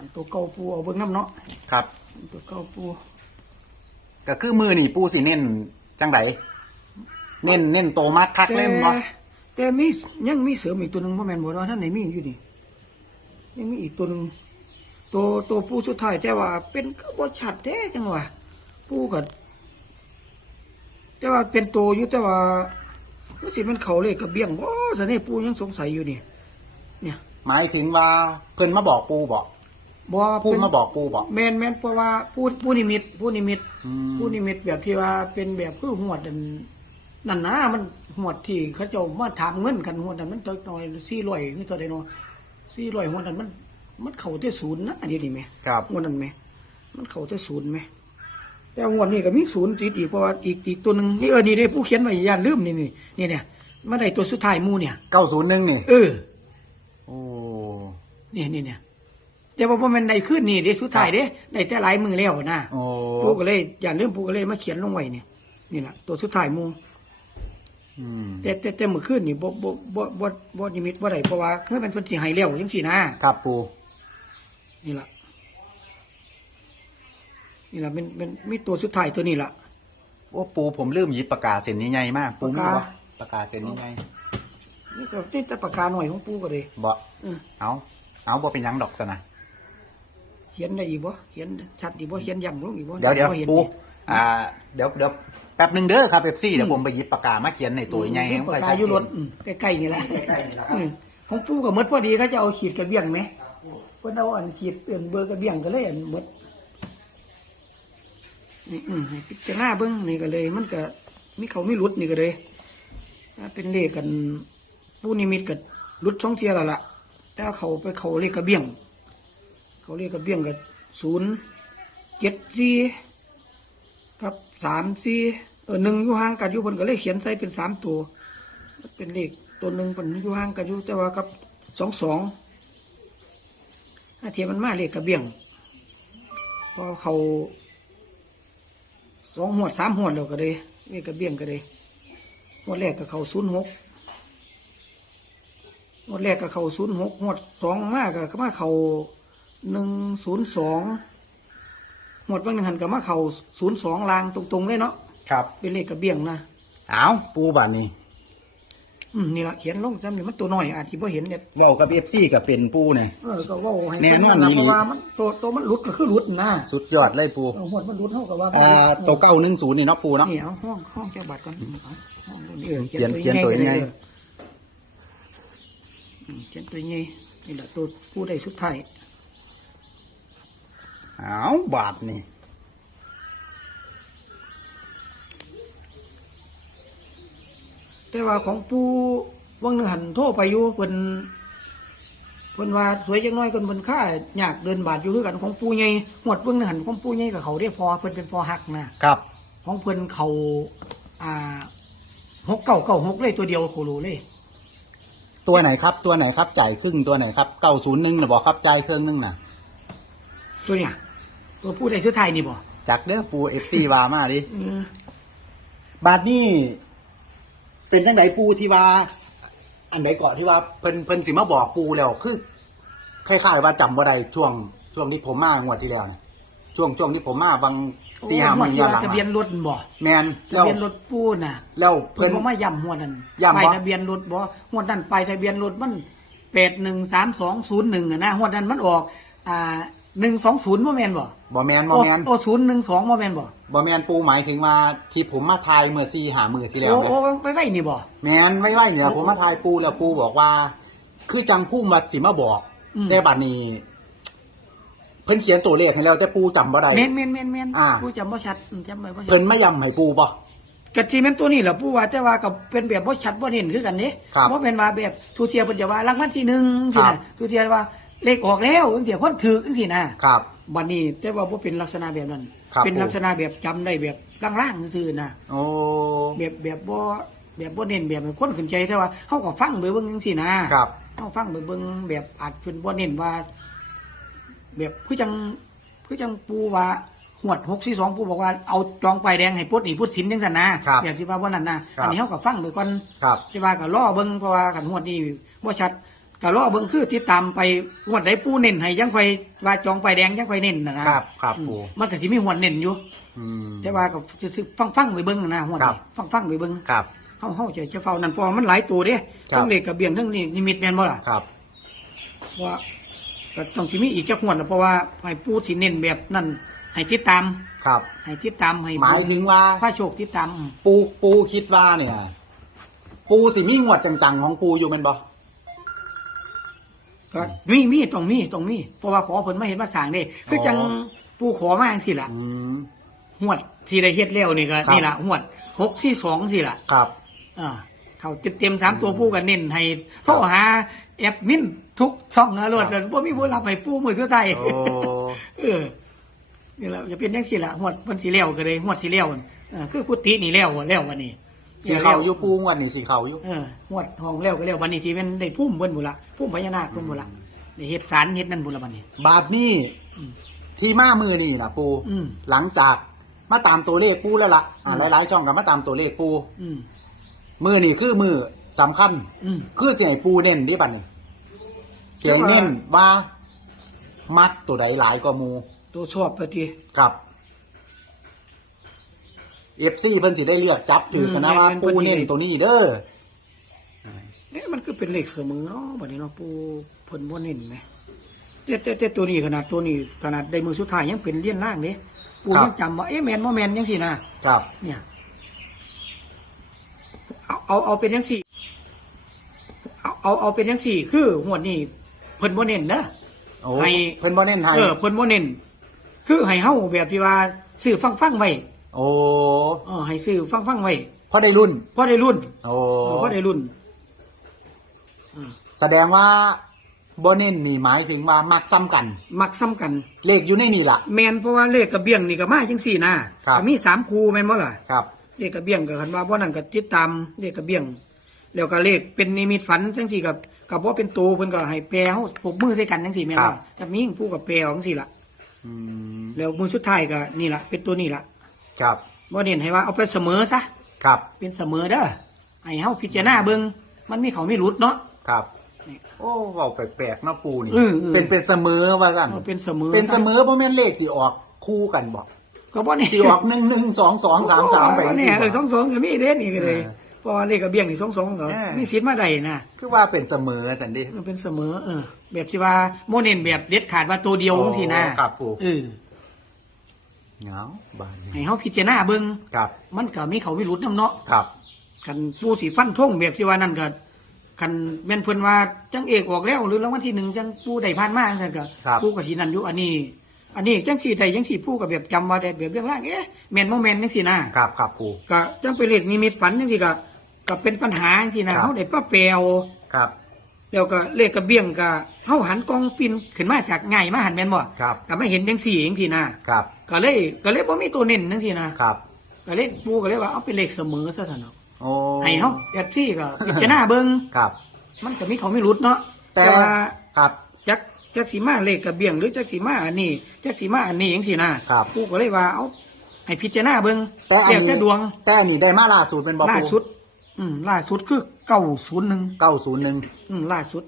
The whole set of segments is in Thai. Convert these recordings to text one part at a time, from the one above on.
หันตัวเก่าปูเอาเบิ่งน้ำเนาะครับตัวเก่าปูก็คือมือนี่ปูสิเน้นจังไดเน้นเน้นโตมากคักแต่เล่นบ่แต่มียังมีเสริมอีกตัวหนึ่งพ่อแม่นบอกว่าท่านไหนมีอยู่นี่ยังมีอีกตัวหนึ่งตัวตัวปูสุดท้ายแต่ว่า เป็นก็บ่ชัดแท้จังหวะปูก็แต่ว่าเป็นตัวอยู่แต่ว่าก็สิมันเขาเลขกระเบี้ยงบ่ซะนี่ปูยังสงสัยอยู่นี่ เนี่ย หมายถึงว่าเพิ่นมาบอกปูบอก บ่ปูเป็นมาบอกปูบอกแม่นแม่นเพราะว่าผู้ผู้นิมิตผู้นิมิตอืมผู้นิมิตแบบที่ว่าเป็นแบบคือหวดอันนั่นนะมันหวดที่เขาเจ้ามาถามเงินกันหวดนั้นมันตัวน้อยสี่ร้อยคือตัวใดเนาะสี่ร้อยหวดนั้นมัน มันเข้าที่ศูนย์นะอันนี้ดีไหมครับหวดนั้นไหมมันเข้าที่ศูนย์ไหมแต่หวดนี้ก็มีศูนย์ติดอีกเพราะว่าอีกอีกตัวหนึ่งนี่เออนี่ได้ผู้เขียนไว้อย่าลืมนี่นี่นี่เนี่ยมาได้ตัวสุดท้ายหมูเนี่ยเก้าศูนย์หนึ่งนี่เออโอ้นี่นี่เนี่ย แต่ว่าพอมันได้ขึ้นนี่เด้สุดท้ายเด้ได้แต่หลายมือแล้วนะโอ้ปูก็เลยอย่าลืมปูก็เลยมาเขียนลงไว้เนี่ยนี่แหละตัวสุดท้ายหมูอืมแต่แต่แต่เมื่อคืนนี่บ่บ่บ่บ่บ่นิมิตบ่ได้เพราะว่าเมื่อเป็นเพิ่นสิให้แล้วจังซี่นะครับปูนี่ล่ะนี่ล่ะเป็นเป็นมีตัวสุดท้ายตัวนี้ล่ะ โอ้ปูผมลืมหยิบปากกาเส้นนี้ใหญ่มาก ปูมีปากกาบ่ปากกาเส้นนี้ใหญ่นี่ก็นี่แต่ปากกาหน่อยของปูก็เลยบ่เออเอาเอาบ่เป็นหยังดอกซะนะเขียนได้อีกบ่เขียนชัดอีกบ่เขียนย้ำลงอีกบ่เดี๋ยวเดี๋ยวบ่ห็นปูนี่อ่า เดี๋ยวเดี๋ยวแป๊บหนึงเด้อครับเอฟซีเดี๋ยวผมไปหยิบปากกามาเขียนในตัวใหญ่อืมปากกาอยู่รถอืมใกล้ๆนี่แหละใกล้ๆนี่แหละครับอืมของปูก็หมดพอดีเขาจะเอาขีดกระเบี้ยงไหมเพิ่นเอาอันขีดเปลี่ยนเบอร์กระเบี้ยงก็เลยอันหมดนี่อืมให้พิจารณาเบิ่งนี่ก็เลย มันก็มีเขามีหลุดนี่ก็เลยถ้าเป็นเลขกัน ปูนิมิตก็หลุดช่องเทียแล้วล่ะแต่เขาไปเขาเลขกระเบี้ยง เขาเลขกกระเบี้ยงก็ศูนย์เจ็ดสี่กับสามสี่เออหนึ่งอยู่ห่างกันอยู่บนก็เลยเขียนใส่เป็นสามตัว เป็นเลขตัวหนึ่งเป็นอยู่ห่างกันอยู่แต่ว่ากับสองสองถ้าเทียมันมาเลขกระเบี้ยง พอเขาสองหัวสามหัวเดแล้วก็เลยเลขกระเบี้ยงก็เลยหัวแรกก็เขาศูนย์หกหัวแรกก็เขาศูนย์หกหัวสองมากก็มาเขา หนึ่งศูนย์สองหัวดบางหนึ่งหันก็มาเขาศูนย์สองลางตรงๆเลยเนาะครับ เป็นเลขกระเบี้ยงนะเอาปูบานนี้อืมนี่ละเขียนลงจำนี่มันตัวน้อยอาจจะไ่เห็นเนี่ยเว้ากับเอฟซีกับเป็นปูเนี่ย เออก็เว่าให้แน่นอนเพิ่อีหลี เพราะว่ามันตัวตัวมันหลุดก็คือหลุดนะสุดยอดเลยปูเออหมดมันหลุดเท่ากับว่าอ่าตัวเก้าหนึ่งศูนย์นี่เนาะปูเนาะ นี่เอาห้องห้องเจ้าบัตรก่อนเอาห้องนี่เออเขียนเขียนตัวใหญ่เอออืมเขียนตัวใหญ่นี่แหละตัวผู้ใดสุดท้าย เอาบาทนี่แต่ว่าของผู้วังหนึ่งหันโทรไปอยู่เพิ่นเพิ่นว่าสวยจังน้อยคนเพิ่นค่าอยากเดินบาทอยู่คือกันของปู่ใหญ่หมดเบิ่งหนึ่งหันของปู่ใหญ่กับเขาได้พอเพิ่นเป็นพอหักนะครับ ของเพิ่นเขาอ่าหกเก้าเก้าหกเลยตัวเดียวโคโลเลย ตัวไหนครับ ตัวไหนครับจ่ายครึ่งตัวไหนครับเก้าศูนย์หนึ่งหรือบอกครับจ่ายเครื่องหนึงน่ะตัวเนี้ย ตัวผู้ใดชื่อไทยนี่บ่จากเด้อปูเอฟซีวามาดิเออบาทนี่เป็นจังไดปูที่ว่า อันใดเกาะที่ว่าเพิ่นเพิ่นสิมาบอกปูแล้วคือคล้ายๆว่าจำบ่ได้ช่วง ช่วงที่ผมมางวดที่แล้วนะช่วงช่วงที่ผมมาบางสี่ห้าโอ้หมื่นย้อนหลังทะเบียนอะรถบ่แมนทะแล้วเบียนรถปูน่ะแล้วเพิ่เพิ่น นบ่มาย้ำหัวนั้นย้ำบ่ป้ายทะเบียนรถบ่หัวนั้นป้ายทะเบียนรถมันแปดหนึ่งสามสองศูนย์หนึ่งอะนะหัวนั้นมันออกอ่า หนึ่งสองศูนย์บ่แม่นบ่บ่แมนบ่แมนโอ้ศูนย์หนึ่งสองบ่แม่นบ่บ่แมนปูหมายถึงว่าที่ผมมาทายเมื่อสี่หามือที่แล้วโอ้เนี่ยโอ้ไปไว้นี่บ่แมนไม่ไหวเนี่ยผมมาทายปูแล้วปูบอกว่า คือจังพุ่มมาสิมาบอกอืมแต่บัดนี้ เพิ่นเขียนตัวเลขให้แล้วแต่ปูจำบ่ได้แม่นแม่นแม่นแม่นอ่าผู้จำบ่ชัดอืมจำไว้บ่ชัดเพิ่นมาย้ำให้ปูบ่กะที่แม่นตัวนี้แหละผู้ว่าแต่ว่ากับเป็นแบบบ่ชัดบ่เห็นคือกันนี่ครับบ่เป็นว่าแบบทูเทียเพิ่นจะว่ารางวัลที่หนึ่งสิครันะบทูเทียว่า เลขออกแล้วจังซี่คนถือจังซี่นะครับ บัดนี้แต่ว่าบ่เป็นลักษณะแบบนั้น ครับเป็นผม ลักษณะแบบจำได้แบบล่างๆซื่อๆนะโอ้ แบบแบบบ่แบบบ่เน้นแบบให้คนขึ้นใจแต่ว่าเฮาก็ฟังไปเบิ่งจังซี่นะครับ เฮาฟังไปเบิ่งแบบอาจเพิ่นบ่เน้นว่า แบบคือจังคือจังปูว่าหวด642ปูบอกว่าเอาจองไปายแดงให้ปลดหนี้ปลดสินจังซั่นนะครับแบบที่ว่าบ่นั่นนะครับ อันนี้เฮาก็ฟังไปก่อน ครับ สิว่าก็ล่อเบิ่งเพราะว่ากันหวดนี้บ่ชัด ก็รอเบิ่งคือติดตามไปงวดใดปูเน้นให้ยังค่อยว่าจองไปแดงยังค่อยเน้นนะนะครับครับอืมปูมันก็สิมีหวดเน้นอยู่ อืม แต่ว่าก็สิฟังฟังๆไปเบิ่งนะหวดครับ ฟังฟังๆไปเบิ่งครับ เฮาเฮาจะจะเฝ้านั่นเพราะว่ามันหลายตัวเด้ครับ ทั้งเลขกระเบียงทั้งนี่นิมิตแม่นบ่ล่ะครับว่าก็ต้องสิมีอีกจักหวดล่ะเพราะว่าให้ปูสิเน้นแบบนั้นให้ติดตาม ครับ ให้ติดตามให้หมายถึงว่า พระโชคติดตามปูปูคิดว่าเนี่ย ปูสิมีงวดจังๆของปูอยู่แมันบ่ ก็มีมีต้องมีต้องมีเพราะว่าขอเพิ่นมาเห็นมาสร้างเด้คือจังปูขอมาจังซี่ล่ะอืม หวดที่ได้เฮ็ดแล้วนี่ก็ครับ นี่ล่ะหวด6 4 2สิล่ะครับ อ่าเขาเต็มๆสามตัวปูก็เน้นให้โทรหาแอดมินทุกช่องนะรถบ่มีผู้รับให้ปูมื้อสุดท้าย โอ้ เออนี่แหละจะเป็นจังซี่ล่ะหวดเพิ่นสิแล้วก็เลยหวดสิแล้วนี่เออคือกุฏินี่แล้วแล้ววันนี้ สีเขาอยู่ปูงวดนี่สีเขาอยู่เออหวดห้องแล้วก็แล้ววันนี้ที่เป็นได้พุ่มเพิ่นบุนละพุ่มพญานาคเพิ่นบุนละได้เฮ็ดศาลเฮ็ดนั่นบุนละบัดนี้ บาทนี่อืม ที่มามือนี่นะปูอืม หลังจากมาตามตัวเลขปูแล้วล่ะอ่าอืมหลายๆช่องก็มาตามตัวเลขปูอืมมือนี่คือมือสำคัญ อืม คือเสียงปูเน้นดิบัดนี่เสียงเน้นว่า มัดตัวใดหลายกว่าหมูตัวชอบปฏิครับ เอฟซีเพิ่นสิได้เลือกจับถือกันนะอืมว่าเป็นปูพอดีเน้นตัวนี้เด้อเนี่ยมันคือเป็นเลขเสมอเนาะบัดนี้เนาะปูเพิ่นบ่เน้นไหมแต่แต่แต่ตัวนี้ขนาดตัวนี้ขนาดได้มือสุดท้ายยังเป็นเลี่ยนล่างเด้ปูยังจำว่าเอ๊ะแม่นบ่แม่นจังซี่นะครับ เนี่ย เอาเอาเอาเป็นจังซี่เอาเอาเอาเป็นจังซี่ คือหวดนี้เพิ่นบ่เน้นนะโอ้ให้เพิ่นบ่เน้นให้เออเพิ่นบ่เน้นคือให้เฮาแบบที่ว่าซื้อฟังๆไว้ โอ้เออให้ซื้อฟังๆไว้พอได้รุ่น พอได้รุ่นโอ้เออพอได้รุ่นอืมแสดงว่าบ่เน้นนี่หมายถึงว่ามักซ้ำกัน มักซ้ำกัน เลขอยู่ในนี่ล่ะ แม่นเพราะว่าเลขกระเบียงนี่ก็มาจังซี่นะครับ ก็มีสามคูแม่นบ่ล่ะ ครับ เลขกระเบียงก็คันว่าบ่นั่นก็ติดตามเลขกระเบียง แล้วก็เลขเป็นนิมิตฝันจังซี่กับกับบ่เป็นตัวเพิ่นก็ให้แปลเฮาปรบมือใส่กันจังซี่แม่นครับ่บถ้ามีผู้ก็แปลออกจังซี่ล่ะ อืมแล้วมือสุดท้ายก็นี่ล่ะเป็นตัวนี้ล่ะ ครับบ่เน้นให้ว่าเอาไปเสมอซะครับเป็นเสมอเด้อให้เฮาพิจารณาเบิ่งมันมีเขามีหลุดเนาะครับนี่โอ้เว้าแปลกๆเนาะปูนี่เออเออเป็นเป็นเสมอว่ากันเอาเป็นเสมอเป็นเสมอบ่แม่นเลขสิออกคู่กันบ่ก็บ่แน่สิออก1 1 2 2 3 3ไปบ่จังแน่ซี่เออบ่22ก็มีเด้นี่ก็เลยเออเพราะว่าเลขกระเบียงนี่22ก็เออ มีสิทธิ์มาได้นะคือว่าเป็นเสมอจังดิมันเป็นเสมอเออแบบที่ว่าโมเน้นแบบเด็ดขาดว่าตัวเดียวทีนะครับปูเออ เหงาบานนี้ให้เฮาพิจารณาเบิ่งครับมันก็มีเขาวิรุธนํเนาะครับคันผู้สิฟันธงแบบที่ว่านั่นก็คันแม่นเพิ่นว่าจังเอกออกแล้ว หรือรางวัลที่หนึ่งจังผู้ได้ผ่านมาจังก็ครับ ผู้ก็สินั่นอยู่อันนี้ อันนี้จังสี่ใดจังสี่ผู้ก็แบบจำว่าได้แบบเรื่องล่างเอ๊ะแม่นบ่แม่นจังซี่นะครับครับปู ก็จังไปเลขนิมิตฝันจังซี่ก็ก็เป็นปัญหาจังซี่นะครับ เฮาได้ป้าแปลว ครับ แล้วก็เลขกระเบี้ยงก็เฮาหันกองปินขึ้นมาจากไงมาหันแม่นบ่ครับ ก็ไม่เห็นจังสี่จังซี่นะครับ ก็เลยก็เลยบ่มีตัวเน้นจังซี่นะครับ ก็เลยปู่ก็เลยว่าเอาเป็นเลขเสมอซะซั่นเนาะโอ้ให้เฮาแอดที่ก็พิจารณาเบิ่งครับ มันก็มีเขาไม่รุดเนาะแต่แต่ว่าครับจักจักสีมาเลขกระเบี้ยงหรือจักสีมาอันนี้จักสีมาอันนี้จังซี่นะครับปู่ก็เลยว่าเอาให้พิจารณาเบิ่งแต่อันเรียกนี้แค่ดวง แต่อันนี้ได้มาล่าสุดเป็นบ่ล่าปูสุด อืมล่าสุดคือ901เก้าศูนย์หนึ่งอืมล่าสุด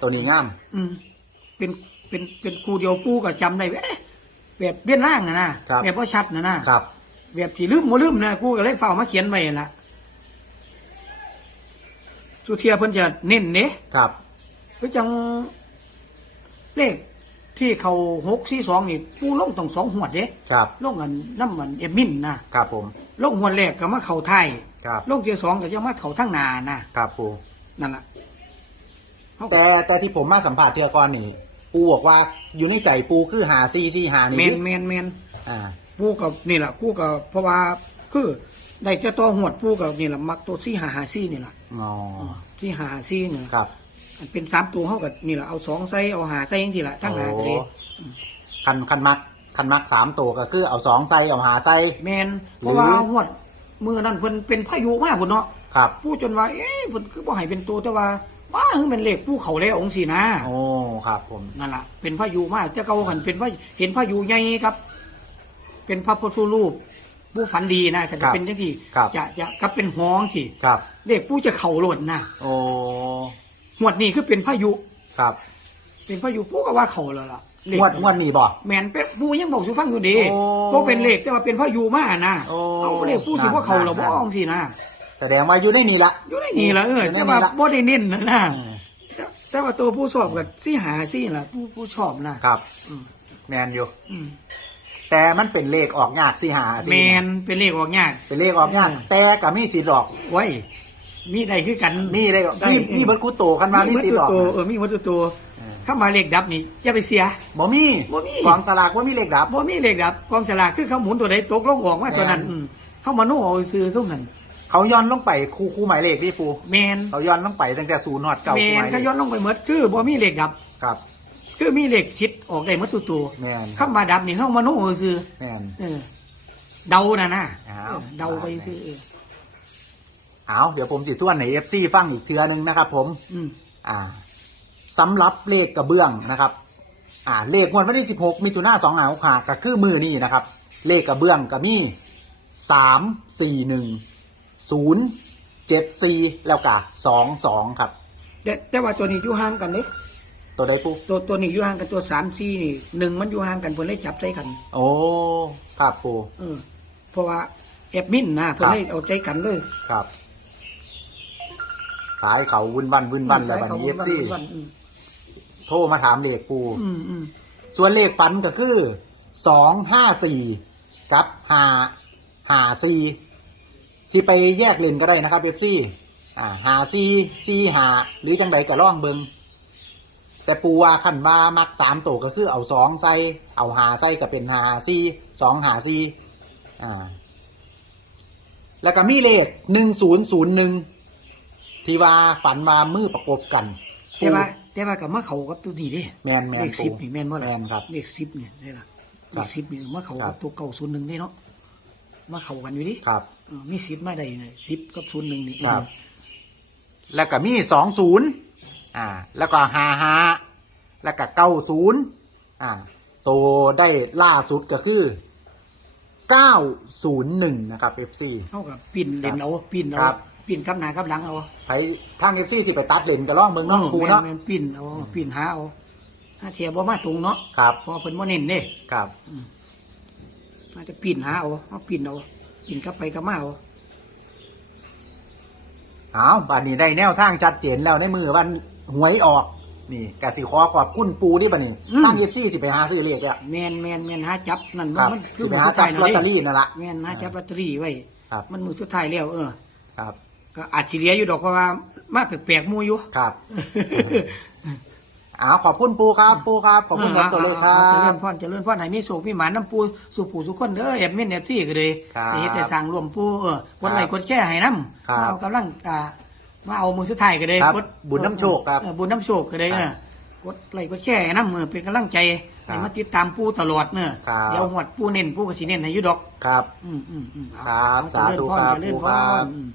ตัวนี้งาม อืม เป็นเป็นเป็นครูเดียวปู่ก็จำได้เอ๊ะแบบเบี้ยนล่างอะนะครับ แบบบ่ชัดนะนะครับ แบบที่ลืมบ่ลืมนะกูก็เลยเฝ้ามาเขียนไว้นั่นล่ะสุเทียเพิ่นจะเน้นเด้ครับคือจังเลข ที่เขาหกที่สองนี่ปู่ลงต้องสองหวดเด้ครับ ลงกันน้ำมันเอดมินนะครับผม ลงหวดแรกก็มาเข้าไทายครับ ลงที่สองก็จะมาเข้าทั้งหนานะครับปูนั่นล่ะเขาก็แต่แต่ที่ผมมาสัมผัสเทียก่อนนี่ ปูบอกว่าอยู่ในใจปูคือหาซีซีหาแมนี่นแมนแมนอ่า ปูกับนี่แหละปูกับเพราะว่าคือได้เจ้าตัวหวดปูกับนี่แหละมักตัวซี่หาหาซี่นี่แหละอ๋อซี่หาหาซี่นี่ล่ะครับ อันเป็นสามตัวเขากับนี่แหละเอาสองไส้เอาหาไส้ยังทีละทั้งหาก็เลยโอ้คันคันมักคันมักสามตัวก็คือเอาสองไซเอาหาไซแมนเพราะว่าหวดมือนั่นเพิ่นเป็นพายุมากพุ่นเนาะครับปูจนว่า เอ๊ะเพิ่นคือบ่ให้เป็นตัวแต่ว่าว่าคือเป็นเลขปูเขาแล้วองค์สีนะโอ้ครับผมนั่นล่ะเป็นพายุมากจะเก่าหันเป็นพาเห็นพายุใหญ่ครับ เป็นพระพุทธรูปผู้ฝันดีนะก็คจะรับเป็นจังที่ครับจะจะกับเป็นห้องสิครับเลขปูจะเข่าหล่นนะโอ้ งวดนี้คือเป็นพายุ ครับเป็นพายุผู้ก็ว่าเขาแล้วล่ะเลขงวดงวดนี้บ่ แมนเป็นผู้ยังบอกสุฟังอยู่ดีโอ้เพราะเป็นเลขแต่ว่าเป็นพายุมานะโอ้เอาเลขผู้สิว่าเขาเราบ่นั่นเอาสินะแสดงว่าอยู่ในนี่ละ อยู่ในนี่ละเอออยู่ในแต่นี่ว่าละบ่ได้เน้นนะนะอืมแต่แต่ว่าตัวผู้ชอบกับซี่หาซี่ล่ะผู้ผู้ชอบนะครับ อืมแมนอยู่ อืมแต่มันเป็นเลขออกยากสิหาสิแมนเป็นเลขออกยาก เป็นเลขออกยากเออแต่ก็มีสิทธิ์ออก ไว้ มีได้คือกันนี่ได้ได้นี่นี่เบิดกูโตคันมามีวัตสิทธิ์ออกถุตัวเออมีวัตถุตัวเออ เข้ามาเลขดับนี่อย่าไปเสีย บ่มีบ่มี กองสลากบ่มีเลขดับ บ่มีเลขดับกองฉลากคือเขาหมุนตัวใดตกลงออกมาตัวนั้นแม่น อืมเข้ามาโน่เอาซื้อซุ่มนั้นเขาย้อนลงไปคู่คู่หมายเลขนี่ปูแมนเขาย้อนลงไปตั้งแต่ศูนย์ฮอดเก่าแมคู่หนมายเลก็ขย้อนลงไปหมดคือบ่มีเลขดับ ครับ คือมีเลขชิดออกได้หมดตัวตัวแมนเข้ามาดับนี่เข้ามาโน่เอาซื้อแมนเออเดานะนะอ้าว เออเดาไปซื้อเออ เอาเดี๋ยวผมสิทวนในเอฟซีฟังอีกเทือหนึงนะครับ ผม อืมอ่าสำหรับเลขกระเบื้องนะครับ อ่า เลขงวดวันที่สิบหกมิถุนาสองหาหาก็คือมือนี่นะครับ เลขกระเบื้องก็มีสามสี่หนึ่งศูนย์เจ็ดสี่แล้วก็สองสองครับ แต่แต่ว่าตัวนี้อยู่ห่างกันเด้ตัวใดปุ๊ตัวตัวนี้อยู่ห่างกันตัวสามสี่นี่หนึ่งมันอยู่ห่างกันเพิ่นเลยจับใจกัน โอ้ครับปูเออเพราะว่าแอบมินนะเพิ่นครับเลยเอาใจกันเลยครับ สายเขาวุ่นวันวุ่นวันแล้วบันนี้เอฟซีวันอืมโทรมาถามเลขปู อืมอืมส่วนเลขฝันก็คือสองห้าสี่กับห้าห้าสี่สิไปแยกเลนก็ได้นะครับเอฟซีอ่าหาซีซีหาหรือจังใดก็ล่องเบิงแต่ปูว่าขันว่ามักสามตัวก็คือเอาสองใส่เอาหาใส่ก็เป็นหาซีสองหาซีอ่า แล้วก็มีเลขหนึ่งศูนย์ศูนย์หนึ่ง ที่ว่าฝันว่ามือประกบกันแต่ว่า แต่ว่ากับมาเขากับตัวดีเด้แมนแมเลนขสิบนี่แม่นบ่ล่ะแมนครับเลขสิบเนี่ยได้ล่ะคเลรับขสิบนี่มาเขาครักับบ ตัวเก่าศูนย์หนึ่งนี่เนาะมาเขากันอยู่ดิครับ เออมีสิบมาได้เนี่ยสิบกับศูนย์หนึ่งนี่ครับ แล้วก็มีสองศูนย์อ่า แล้วก็หาหาแล้วก็เก้าศูนย์อ่าโตได้ล่าสุดก็คือเก้าศูนย์หนึ่งนะครับเอฟซี เท่ากับปิ่นเล่นเอาปิ่นเอาครับ ปิ่นกับหน้ากับหลังเอาไผทางเอฟซีสิไปตัดเลนก็ล่องเมืองเนาะปูเนาะแม่นๆปิ่นเอาปิ่นหาเอาถ้าเทียบบ่มาตรงเนาะครับเพอเพิ่นบ่เน้นเด้ครับอืมอาจจะปิ่นหาเอาเอาปิ่นเอาปิ่นกลับไปกลับมาเอาเอาบัดนี้ได้แนวทางชัดเจนแล้วในมือวันหวยออกนี่กสิขอขอบคุณปูที่บัดนี้ทางเอฟซีสิไปหาซื้อเลขอะแม่นแม่นแม่นหาจับนั่นครับมันคืสิอไปมือหาสุดจัท้าบยนั่ลอนตเด้เตอรี่นั่นละแม่นหาจับลอตเตอรี่ไว้ครับมันมือสุดท้ายแล้วเออครับ ก็อาจสิเหลียอยู่ดอกเพราะว่ามาแปลกๆหมู่อยู่ ครับเอาขอบคุณปูครับ ปูครับขอบคุณครับตัวเลขครัเจริบ ญพรเจริญพรให้มีโศกมีหมาน้ำปูสู่ปู่สุขคนเด้อแอบมินแอบที่ก็เลยครับสิเฮ็ดแต่ทางรวมปูเออกดไลค์กดแชร์ให้นำครับเอากำลังอ่ามาเอามือสุดท้ายก็เลยครับกดบุญน้ำโชคครับเออบุญน้ำโชคก็เลยครับเออกดไลค์กดแชร์ให้นำเออเป็นกำลังใจครับให้มาติดตามปูตลอดเนอะครับ เดี๋ยวหวดปูเน้นปูก็สิเน้นให้อยู่ดอก ครับ อืมอืมอืมเอครับเอสาธุเจญพครับเจริญปู่พครับ อืม